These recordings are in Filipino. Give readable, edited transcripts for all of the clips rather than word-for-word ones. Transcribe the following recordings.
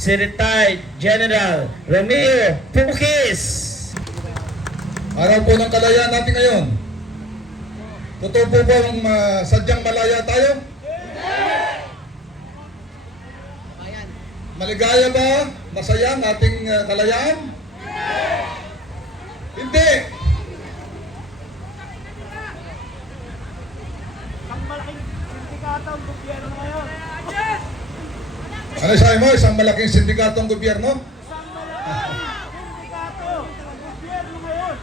si retired General Romeo Pukis. Araw po ng kalayaan natin ngayon. Totoo po ba ang sadyang malaya tayo? Maligaya ba? Masaya ang ating kalayaan? Hindi! Ang malaking sindikato ang gobyerno ngayon. Ano sabi mo? Isang malaking sindikato ang gobyerno? Isang malaking sindikato ang gobyerno ngayon.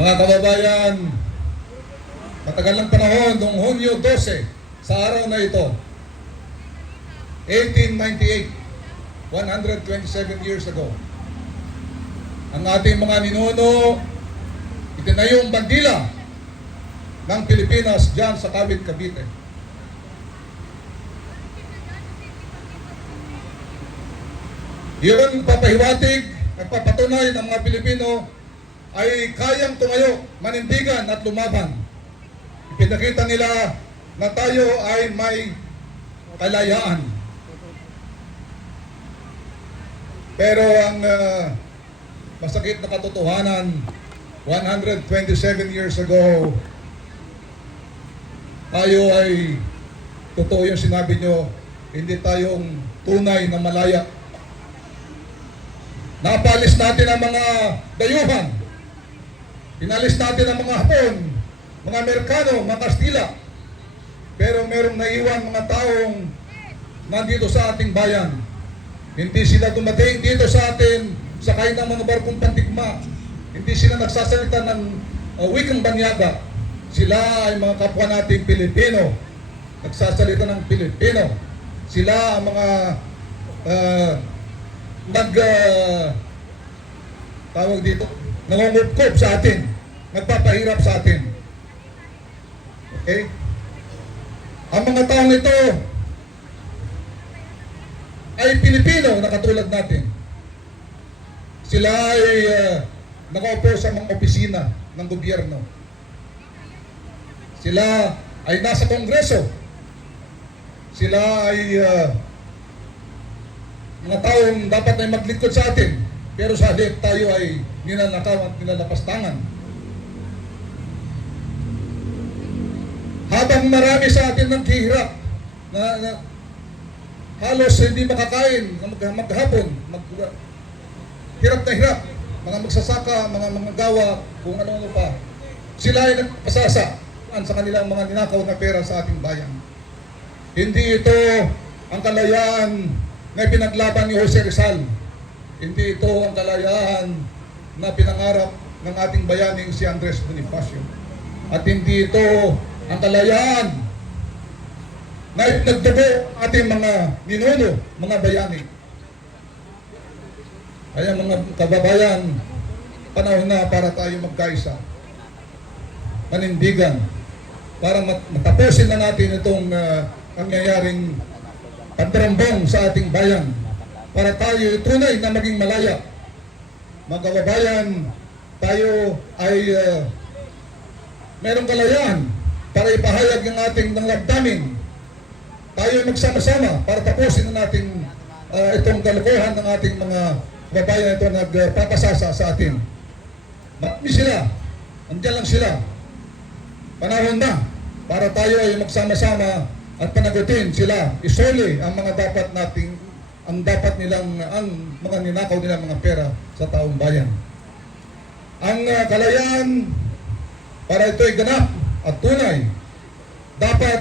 Mga kababayan, matagal ng panahon, noong Hunyo 12, sa araw na ito, 1898, 127 years ago, ang ating mga ninuno, itinayo ang bandila ng Pilipinas dyan sa Cavite, Cavite. Yun papahiwatig, nagpapatunay ng mga Pilipino ay kayang tumayo, manindigan at lumaban. Ipinakita nila na tayo ay may kalayaan. Pero ang masakit na katotohanan, 127 years ago, tayo ay, totoo yung sinabi nyo, hindi tayong tunay na malaya. Napalis natin ang mga dayuhan. Pinalis natin ang mga Hapon, mga Amerikano, mga Kastila. Pero merong naiwan mga taong nandito sa ating bayan. Hindi sila dumating dito sa atin sakay ng mga barkong pandigma. Hindi sila nagsasalita ng wikang banyaga. Sila ay mga kapwa nating Pilipino. Nagsasalita ng Pilipino. Sila ang mga tawag dito, nangungupkop sa atin, nagpapahirap sa atin. Okay? Ang mga taong ito ay Pilipino na katulad natin. Sila ay nakaupo sa mga opisina ng gobyerno. Sila ay nasa Kongreso. Sila ay mga taong dapat ay maglingkod sa atin, pero sa halip tayo ay ninanakaw at nilalapastangan. Habang marami sa atin ng kahirap na halos hindi makakain maghapon, hirap na hirap, mga magsasaka, mga gawa, kung ano-ano pa, sila ay nagpasasa sa kanilang mga ninakaw na pera sa ating bayan. Hindi ito ang kalayaan na pinaglaban ni Jose Rizal. Hindi ito ang kalayaan na pinangarap ng ating bayaning si Andres Bonifacio. At hindi ito ang kalayaan na nagdugo ating mga ninuno, mga bayani. Kaya mga kababayan, panahon na para tayo magkaisa, manindigan, para matapusin na natin itong nangyayaring pandarambong sa ating bayan, para tayo tunay na maging malaya. Mga kababayan, tayo ay merong kalayaan para ipahayag ng ating damdamin. Tayo magsama-sama para tapusin na natin itong kalokohan ng ating mga kababayan ito nagpapasasa sa atin. Marami sila, andyan lang sila. Panahon na para tayo ay magsama-sama at panagutin sila, isoli ang mga dapat nating, ang dapat nilang, ang mga ninakaw nilang mga pera sa taong bayan. Ang kalayaan, para ito'y ganap at tunay, dapat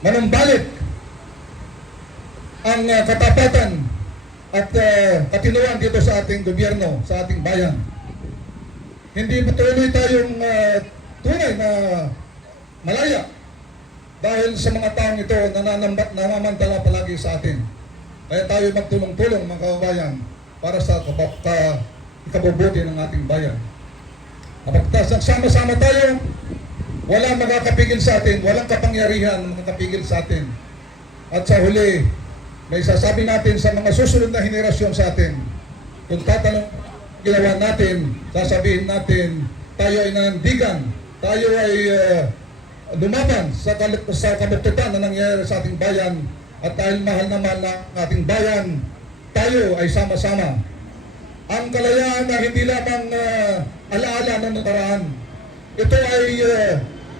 manumbalik ang katapatan at katinuan dito sa ating gobyerno, sa ating bayan. Hindi patuloy tayong tunay na malaya dahil sa mga taong ito namamantala palagi sa atin. Kaya tayo magtulong-tulong mga kababayan para sa ikabubuti ng ating bayan. Kapag sama-sama tayo, walang makakapigil sa atin, walang kapangyarihan na makakapigil sa atin. At sa huli, may sasabi natin sa mga susunod na henerasyon sa atin, kung tatanong ginawa natin, sasabihin natin, tayo ay nanandigan, tayo ay lumaban sa kabututan na nangyayari sa ating bayan, at dahil mahal na mahal na ating bayan, tayo ay sama-sama. Ang kalayaan na hindi lamang alaala ng nakaraan, ito ay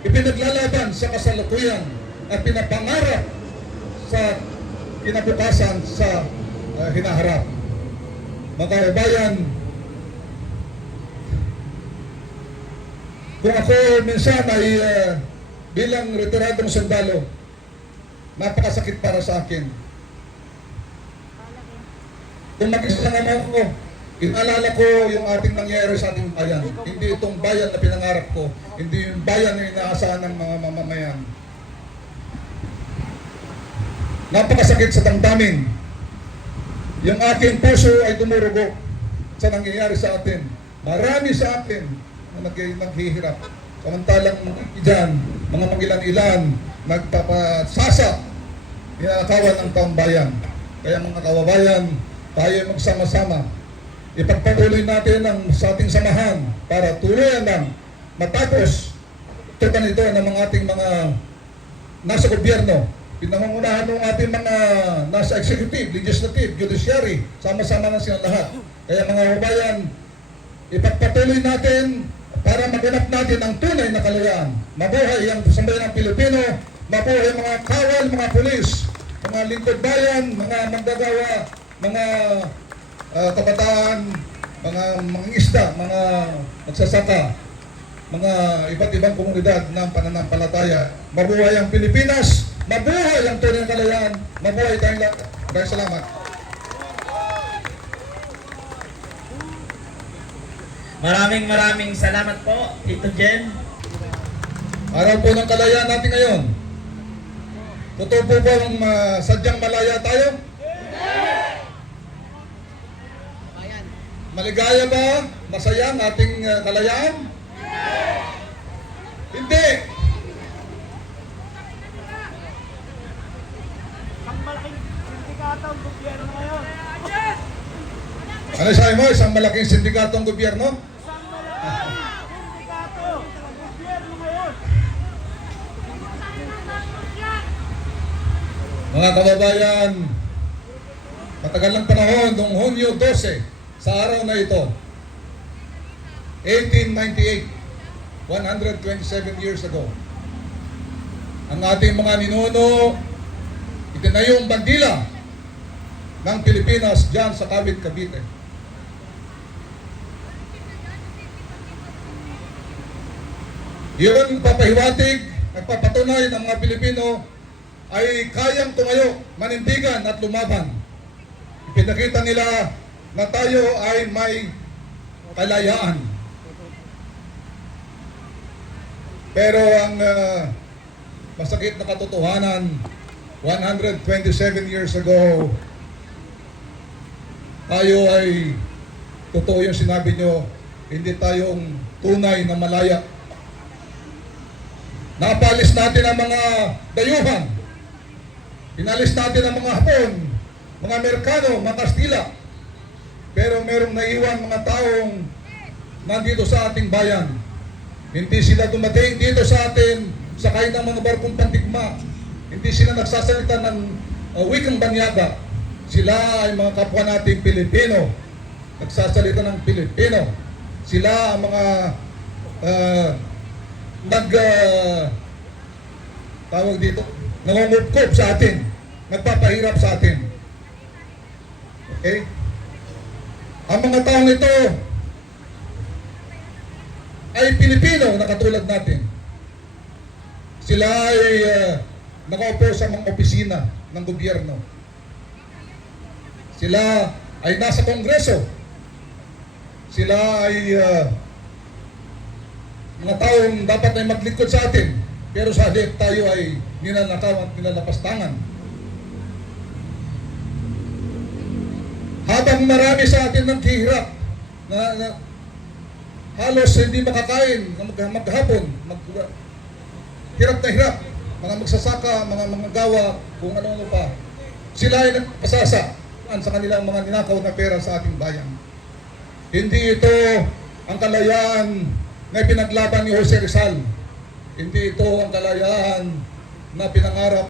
ipinaglalaban sa kasalukuyan at pinapangarap sa kinabukasan sa hinaharap. Mga kababayan, kung ako minsan ay bilang retiradong sundalo, napakasakit para sa akin. Kung mag-isang ko, inaalala ko yung ating nangyayari sa ating bayan. Hindi itong bayan na pinangarap ko, hindi yung bayan na inaasahan ng mga mamamayan. Napakasakit sa damdamin. Yung aking puso ay dumurugo sa nangyayari sa atin. Marami sa atin na naghihirap. Samantalang dyan, mga mangilan-ilan, nagpapasasa, inakawan ng taong bayan. Kaya mga kababayan, tayo magsama-sama. Ipagpatuloy natin ang sa ating samahan para tuluyan ng matapos tukan ito ng mga ating mga nasa gobyerno. Pinangungunahan ng ating mga nasa executive, legislative, judiciary, sama-sama na silang lahat. Kaya mga kababayan, ipagpatuloy natin para maganap natin ang tunay na kalayaan. Mabuhay ang sambayan ng Pilipino, mabuhay mga kawal, mga pulis, mga lingkod bayan, mga manggagawa, mga kabataan, mga mangingisda, mga magsasaka, mga iba't ibang komunidad ng pananampalataya. Mabuhay ang Pilipinas, mabuhay ang tunay na kalayaan, mabuhay tayong lahat. Maraming salamat. Maraming salamat po, Tito Jen. Araw po ng kalayaan natin ngayon. Totoo po ba ang sadyang malaya tayo? Maligaya ba? Masaya ang ating kalayaan? Hindi! Ang malaking sindikato ang gobyerno ngayon. Ano sabi mo? Isang malaking sindikatong gobyerno? Isang malaking sindikato ang gobyerno ngayon. Mga kababayan, matagal ng panahon, noong Hunyo 12, sa araw na ito, 1898, 127 years ago, ang ating mga ninuno, itinayo ang bandila ng Pilipinas dyan sa Cavite, Cavite. Yun papahiwatig, nagpapatunay ng mga Pilipino ay kayang tumayo, manindigan at lumaban. Ipinakita nila na tayo ay may kalayaan. Pero ang masakit na katotohanan, 127 years ago, tayo ay, totoo yung sinabi nyo, hindi tayong tunay na malaya. Napalis natin ang mga dayuhan. Pinalis natin ang mga Hapon, mga Amerikano, mga Kastila. Pero merong naiwan mga taong nandito sa ating bayan. Hindi sila dumating dito sa atin sakay ng mga barkong pantigma. Hindi sila nagsasalita ng wikang banyaga. Sila ay mga kapwa nating Pilipino. Nagsasalita ng Pilipino. Sila ang mga tawag dito, nangungupkop sa atin, nagpapahirap sa atin. Okay? Ang mga taong ito ay Pilipino na katulad natin. Sila ay nakaupo sa mga opisina ng gobyerno. Sila ay nasa Kongreso. Sila ay mga taong dapat ay maglingkod sa atin, pero sa halip tayo ay ninanakaw at nilalapastangan. Habang marami sa atin naghihirap na halos hindi makakain maghapon, hirap na hirap, mga magsasaka, mga gawa, kung ano-ano pa, sila ay nagpasasa sa kanilang mga ninakaw na pera sa ating bayan. Hindi ito ang kalayaan na pinaglaban ni Jose Rizal. Hindi ito ang kalayaan na pinangarap